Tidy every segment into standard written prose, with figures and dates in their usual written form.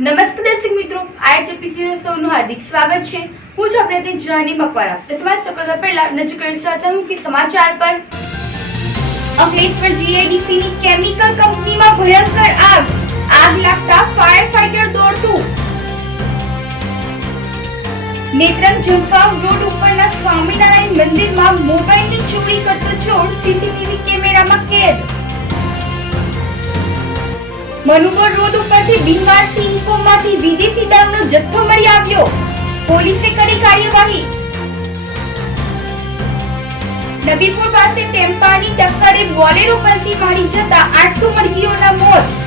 નમસ્કાર દર્શક મિત્રો, આરજેપીસી સૌનું હાર્દિક સ્વાગત છે। હું છું આપણી જાની મકવારા। તો સમાચાર કરતા પહેલા નજર કરીશું મુખ્ય સમાચાર પર। અંકલેશ્વર જીઆઈડીસી ની કેમિકલ કંપનીમાં ભયંકર આગ લાગતા ફાયર ફાઈટર દોડતું। નેત્રંગ જંપાવ રોડ ઉપરના સ્વામિનારાયણ મંદિરમાં મોબાઈલની ચોરી કરતો ચોર સીસીટીવી કેમેરામાં કેદ। મનુબર રોડ ઉપરથી બિનવારસી ઇકોમાંથી વિદેશી દારૂનો જથ્થો મળી આવ્યો। પોલીસે કરી કાર્યવાહી। નબીપુર પાસે ટેમ્પાની ટક્કરે બોલેરો પલટી મારી જતા 800 મરઘીઓના મોત।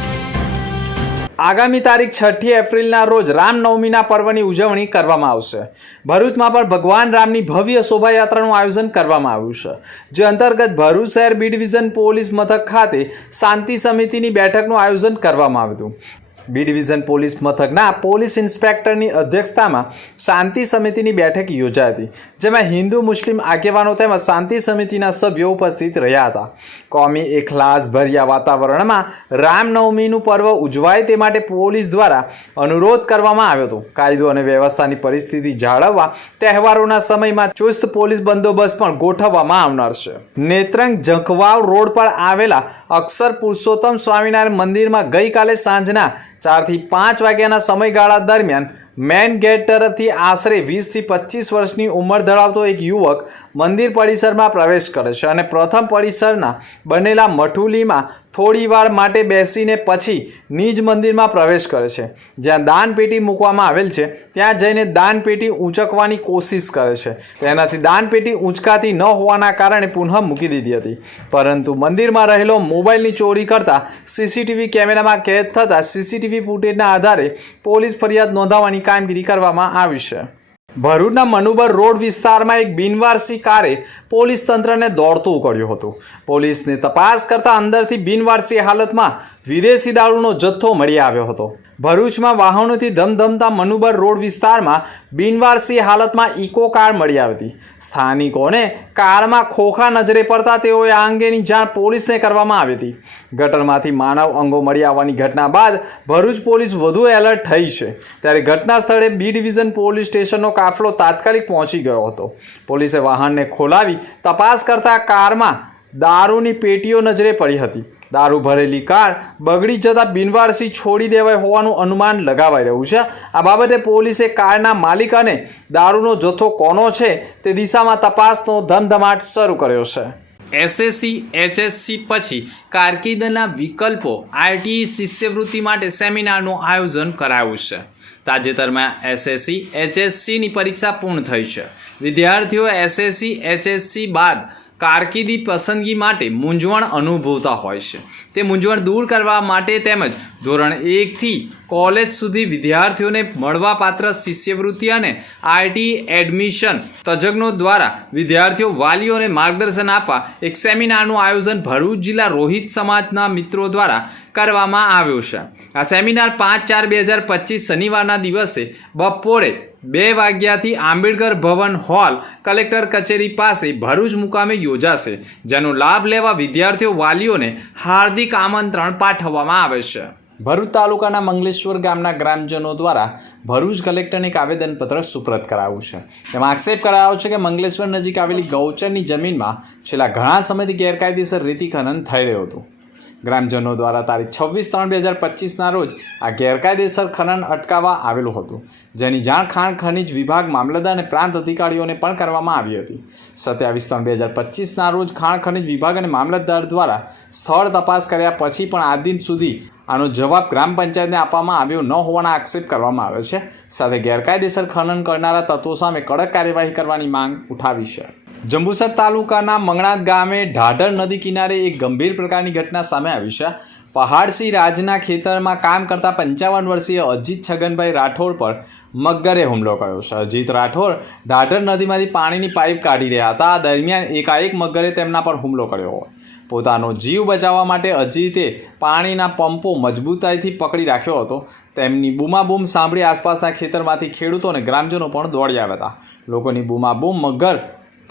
આગામી તારીખ 6 એપ્રિલના રોજ રામનવમીના પર્વની ઉજવણી કરવામાં આવશે। ભરૂચમાં પણ ભગવાન રામની ભવ્ય શોભાયાત્રાનું આયોજન કરવામાં આવ્યું છે, જે અંતર્ગત ભરૂચ શહેર બી ડિવિઝન પોલીસ મથક ખાતે શાંતિ સમિતિની બેઠકનું આયોજન કરવામાં આવ્યું હતું। બી ડિવિઝન પોલીસ મથકના પોલીસ ઇન્સ્પેક્ટરની અધ્યક્ષતામાં શાંતિ સમિતિની બેઠક યોજાઈ હતી, જેમાં હિન્દુ મુસ્લિમ આગેવાનો તેમજ શાંતિ સમિતિના સભ્યો ઉપસ્થિત રહ્યા હતા। કોમી એખલાસભર્યા વાતાવરણમાં રામનવમીનું પર્વ ઉજવાય તે માટે પોલીસ દ્વારા અનુરોધ કરવામાં આવ્યો હતો। કાયદો અને વ્યવસ્થાની પરિસ્થિતિ જાળવવા તહેવારોના સમયમાં ચુસ્ત પોલીસ બંદોબસ્ત પણ ગોઠવવામાં આવનાર છે। નેત્રંગ જંખવાવ રોડ પર આવેલા અક્ષર પુરુષોત્તમ સ્વામિનારાયણ મંદિરમાં ગઈકાલે સાંજના 4 થી 5 વાગ્યાના સમયગાળા દરમિયાન મેન ગેટ તરફથી આશરે 20 થી 25 વર્ષની ઉંમર ધરાવતો એક યુવક મંદિર પરિસરમાં પ્રવેશ કરે છે અને પ્રથમ પરિસરના બનેલા મઠુલીમાં થોડી વાર માટે બેસીને પછી નિજ મંદિરમાં પ્રવેશ કરે છે। જ્યાં દાનપેટી મૂકવામાં આવેલ છે ત્યાં જઈને દાનપેટી ઊંચકવાની કોશિશ કરે છે। તેનાથી દાનપેટી ઊંચકાતી ન હોવાના કારણે પુનઃ મૂકી દીધી હતી, પરંતુ મંદિરમાં રહેલો મોબાઈલની ચોરી કરતા સીસીટીવી કેમેરામાં કેદ થતાં સીસીટીવી ફૂટેજના આધારે પોલીસ ફરિયાદ નોંધાવવાની કામગીરી કરવામાં આવી છે। ભરૂચના મનુબર રોડ વિસ્તારમાં એક બિનવારસી કારે પોલીસ તંત્રને દોડતું કર્યું હતું। પોલીસને તપાસ કરતા અંદરથી બિનવારસી હાલતમાં વિદેશી દારૂનો જથ્થો મળી આવ્યો હતો। ભરૂચમાં વાહનોથી ધમધમતા મનુબર રોડ વિસ્તારમાં બિનવારસી હાલતમાં ઇકો કાર મળી આવી હતી। સ્થાનિકોને કારમાં ખોખા નજરે પડતા તેઓએ આ અંગેની જાણ પોલીસને કરવામાં આવી હતી। ગટરમાંથી માનવ અંગો મળી આવવાની ઘટના બાદ ભરૂચ પોલીસ વધુ એલર્ટ થઈ છે, ત્યારે ઘટના સ્થળે બી ડિવિઝન પોલીસ સ્ટેશનનો કાફલો તાત્કાલિક પહોંચી ગયો હતો। પોલીસે વાહનને ખોલાવી તપાસ કરતા કારમાં દારૂની પેટીઓ નજરે પડી હતી। દારૂ ભરેલી કાર બગડી જતા બિનવારસી છોડી દેવાય હોવાનું અનુમાન લગાવાઈ રહ્યું છે। આ બાબતે પોલીસે કારના માલિક અને દારૂનો જથ્થો કોનો છે તે દિશામાં તપાસનો ધમધમાટ શરૂ કર્યો છે। એસએસસી એચએસસી પછી કારકિર્દીના વિકલ્પો આઈટી શિષ્યવૃત્તિ માટે સેમિનારનું આયોજન કરાયું છે। તાજેતરમાં એસએસસી એચએસસીની પરીક્ષા પૂર્ણ થઈ છે। વિદ્યાર્થીઓ એસએસસી એચએસસી બાદ કારકિર્દી પસંદગી માટે મૂંઝવણ અનુભવતા હોય છે। તે મૂંઝવણ દૂર કરવા માટે તેમજ ધોરણ 1 થી કોલેજ સુધી વિદ્યાર્થીઓને મળવાપાત્ર શિષ્યવૃત્તિ અને આઈટી એડમિશન તજજ્ઞો દ્વારા વિદ્યાર્થીઓ વાલીઓને માર્ગદર્શન આપવા એક સેમિનારનું આયોજન ભરૂચ જિલ્લા રોહિત સમાજના મિત્રો દ્વારા કરવામાં આવ્યું છે। આ સેમિનાર 5/4/2025 શનિવારના દિવસે બપોરે 2 વાગ્યાથી આંબેડકર ભવન હોલ કલેક્ટર કચેરી પાસે ભરૂચ મુકામે યોજાશે, જેનો લાભ લેવા વિદ્યાર્થીઓ વાલીઓને હાર્દિક આમંત્રણ પાઠવવામાં આવે છે। ભરૂચ તાલુકાના મંગલેશ્વર ગામના ગ્રામજનો દ્વારા ભરૂચ કલેક્ટરને એક આવેદનપત્ર સુપ્રત કરાવ્યું છે। તેમાં આક્ષેપ કરાયો છે કે મંગલેશ્વર નજીક આવેલી ગૌચરની જમીનમાં છેલ્લા ઘણા સમયથી ગેરકાયદેસર રેતી ખનન થઈ રહ્યું હતું। ગ્રામજનો દ્વારા તારીખ 26/3/2025ના રોજ આ ગેરકાયદેસર ખનન અટકાવવા આવેલું હતું, જેની જાણ ખાણ ખનિજ વિભાગ, મામલતદાર અને પ્રાંત અધિકારીઓને પણ કરવામાં આવી હતી। 27/3/2025ના રોજ ખાણ ખનિજ વિભાગ અને મામલતદાર દ્વારા સ્થળ તપાસ કર્યા પછી પણ આજ દિન સુધી આનો જવાબ ગ્રામ પંચાયતને આપવામાં આવ્યો ન હોવાના આક્ષેપ કરવામાં આવ્યો છે। સાથે ગેરકાયદેસર ખનન કરનારા તત્વો સામે કડક કાર્યવાહી કરવાની માંગ ઉઠાવી છે। જંબુસર તાલુકાના મંગણાત ગામે ઢાઢર નદી કિનારે એક ગંભીર પ્રકારની ઘટના સામે આવી છે। પહાડસિંહ રાજના ખેતરમાં કામ કરતા 55 વર્ષીય અજીત છગનભાઈ રાઠોડ પર મગરે હુમલો કર્યો છે। અજીત રાઠોડ ઢાઢર નદીમાંથી પાણીની પાઇપ કાઢી રહ્યા હતા। આ દરમિયાન એકાએક મગરે તેમના પર હુમલો કર્યો હોય। પોતાનો જીવ બચાવવા માટે અજીતે પાણીના પંપો મજબૂતાઈથી પકડી રાખ્યો હતો। તેમની બૂમાબૂમ સાંભળી આસપાસના ખેતરમાંથી ખેડૂતો અને ગ્રામજનો પણ દોડી આવ્યા હતા। લોકોની બૂમાબૂમ મગર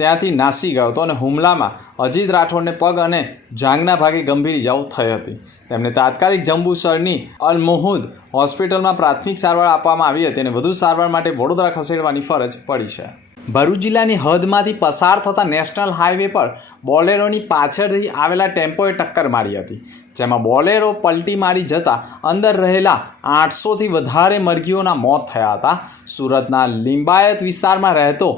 ત્યાંથી નાસી ગયો હતો અને હુમલામાં અજીત રાઠોડને પગ અને જાંઘના ભાગે ગંભીર ઇજાઓ થઈ હતી. તેમને તાત્કાલિક જંબુસરની અલ મુહૂદ હોસ્પિટલમાં પ્રાથમિક સારવાર આપવામાં આવી હતી અને વધુ સારવાર માટે વડોદરા ખસેડવાની ફરજ પડી છે. ભરૂચ જિલ્લાની હદમાંથી પસાર થતા નેશનલ હાઈવે પર બોલેરોની પાછળથી આવેલા ટેમ્પોએ ટક્કર મારી હતી, જેમાં બોલેરો પલટી મારી જતા અંદર રહેલા 800થી વધારે મરઘીઓના મોત થયા હતા. સુરતના લિંબાયત વિસ્તારમાં રહેતો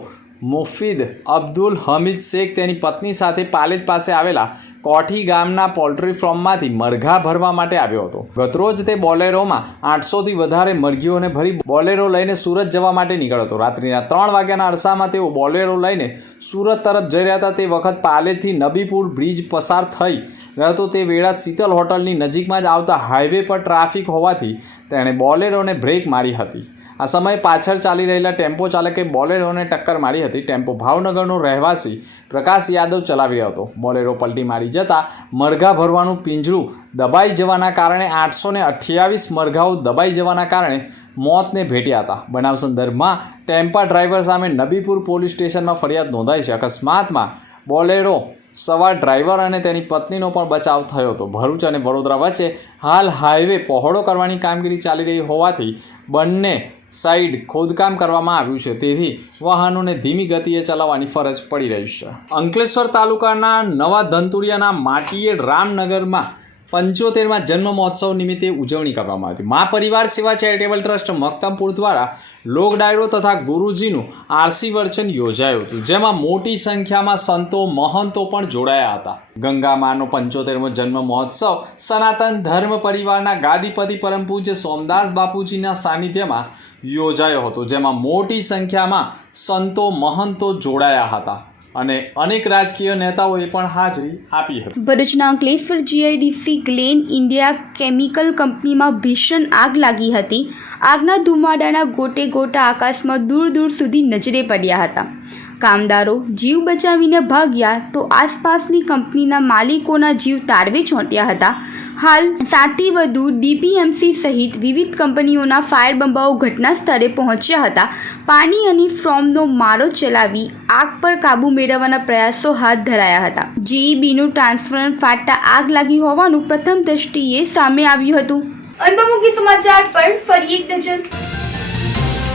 મુફીદ અબ્દુલ હમીદ શેખ તેની પત્ની સાથે પાલેજ પાસે આવેલા કોઠી ગામના પોલ્ટ્રી ફાર્મમાંથી મરઘા ભરવા માટે આવ્યો હતો. ગતરોજ તે બોલેરોમાં 800થી વધારે મરઘીઓને ભરી બોલેરો લઈને સુરત જવા માટે નીકળ્યો હતો. રાત્રિના 3 વાગ્યાના અરસામાં તેઓ બોલેરો લઈને સુરત તરફ જઈ રહ્યા હતા. તે વખત પાલેજથી નબીપુર બ્રિજ પસાર થઈ ગયો હતો. તે વેળા શીતલ હોટલની નજીકમાં જ આવતા હાઈવે પર ટ્રાફિક હોવાથી તેણે બોલેરોને બ્રેક મારી હતી. આ સમયે પાછળ ચાલી રહેલા ટેમ્પો ચાલકે બોલેરોને ટક્કર મારી હતી. ટેમ્પો ભાવનગરનો રહેવાસી પ્રકાશ યાદવ ચલાવી રહ્યો હતો. બોલેરો પલટી મારી જતાં મરઘા ભરવાનું પિંજરું દબાઈ જવાના કારણે 828 મરઘાઓ દબાઈ જવાના કારણે મોતને ભેટ્યા હતા. બનાવ સંદર્ભમાં ટેમ્પા ડ્રાઈવર સામે નબીપુર પોલીસ સ્ટેશનમાં ફરિયાદ નોંધાઈ છે. અકસ્માતમાં બોલેરો સવાર ડ્રાઈવર અને તેની પત્નીનો પણ બચાવ થયો હતો. ભરૂચ અને વડોદરા વચ્ચે હાલ હાઈવે પહોળો કરવાની કામગીરી ચાલી રહી હોવાથી બંને સાઈડ ખોદકામ કરવામાં આવ્યું છે, તેથી વાહનોને ધીમી ગતિએ ચલાવવાની ફરજ પડી રહી છે. અંકલેશ્વર તાલુકાના નવા ધનતુરિયાના માટીએ રામનગરમાં 75માં જન્મ મહોત્સવ નિમિત્તે ઉજવણી કરવામાં આવી. મા પરિવાર સેવા ચેરિટેબલ ટ્રસ્ટ મક્તમપુર દ્વારા લોક ડાયરો તથા ગુરુજીનું આરસી વર્ચન યોજાયું હતું, જેમાં મોટી સંખ્યામાં સંતો મહંતો પણ જોડાયા હતા. ગંગામાનો 75મો જન્મ મહોત્સવ સનાતન ધર્મ પરિવારના ગાદીપતિ પરમ પૂજ્ય સોમદાસ બાપુજીના સાનિધ્યમાં યોજાયો હતો, જેમાં મોટી સંખ્યામાં સંતો મહંતો જોડાયા હતા અને અનેક રાજકીય નેતાઓએ પણ હાજરી આપી હતી. ભરૂચના Ankleshwar GIDC Glenn India chemical કંપનીમાં ભીષણ આગ લાગી હતી. આગના ધુમાડાના ગોટે ગોટા આકાશમાં દૂર દૂર સુધી નજરે પડ્યા હતા. કામદારો જીવ બચાવીને ભાગ્યા તો આસપાસની કંપનીના માલિકોના જીવ તાળવે ચોંટ્યા હતા. હાલ 7થી વધુ ડીપીએમસી સહિત વિવિધ કંપનીઓના ફાયર બંબાઓ ઘટના સ્થળે પહોંચ્યા હતા. પાણી અને ફોર્મનો મારો ચલાવી આગ પર કાબૂ મેળવવાના પ્રયાસો હાથ ધરાયા હતા. જીઈબીનું ટ્રાન્સફોર્મર ફાટતા આગ લાગી હોવાનું પ્રથમ દ્રષ્ટિએ સામે આવ્યું હતું. અલ્પમુખી સમાચાર પર ફરી એક નજર.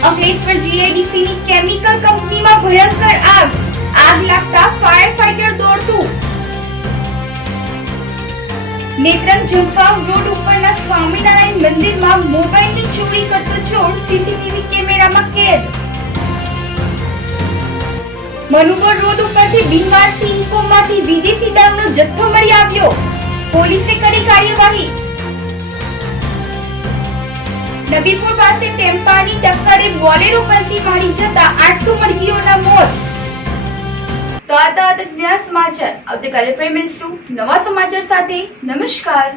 અંકલેશ્વર જીઆઈડીસીની કેમિકલ કંપનીમાં ભયંકર આગ લાગતા ફાયર ફાઈટર દોડતું. નેત્રંગ જંપાવ રોડ ઉપરના સ્વામિનારાયણ મંદિરમાં મોબાઈલની ચોરી કરતો ચોર સીસીટીવી કેમેરામાં કેદ. મનુપર રોડ ઉપરથી બિનવારસી ઇકોમાંથી વિદેશી દારૂનો જથ્થો મળી આવ્યો. પોલીસે કરી કાર્યવાહી. નબીપુર પાસે ટેમ્પાની ટક્કરે બોલેરો પલટી મારી જતા 800 મરઘીઓના મોત. તો આ હતા સમાચાર. આવતીકાલે ફરી મળીશું નવા સમાચાર સાથે. નમસ્કાર.